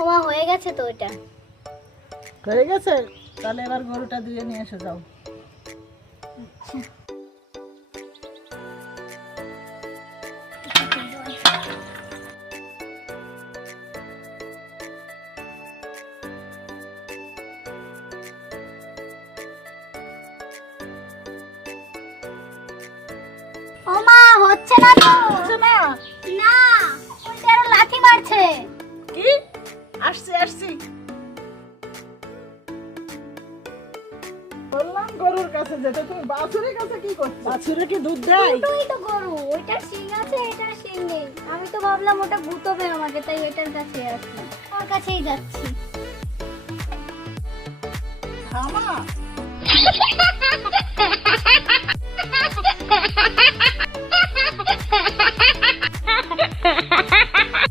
ওমা হয়ে গেছে তো এটা। হয়ে গেছে, তাহলে এবার গরুটা দিয়ে নিয়ে এসে যাও। ওমা হচ্ছে না তো। হচ্ছে না? না, ওইটা আরো লাথি মারছে। কি? আসছি আসছি। বললাম গরুর কাছে যেতে, তুমি বাছুরের কাছে কি করছো? বাছুরে কি দুধ দেয়? দুটোই তো গরু, ওইটার শিং আছে এটার শিং নেই। আমি তো ভাবলাম ওটা গুতবে আমাকে, তাই এটার কাছে আসছি, ওর কাছেই যাচ্ছি। থামা। Ha ha ha ha!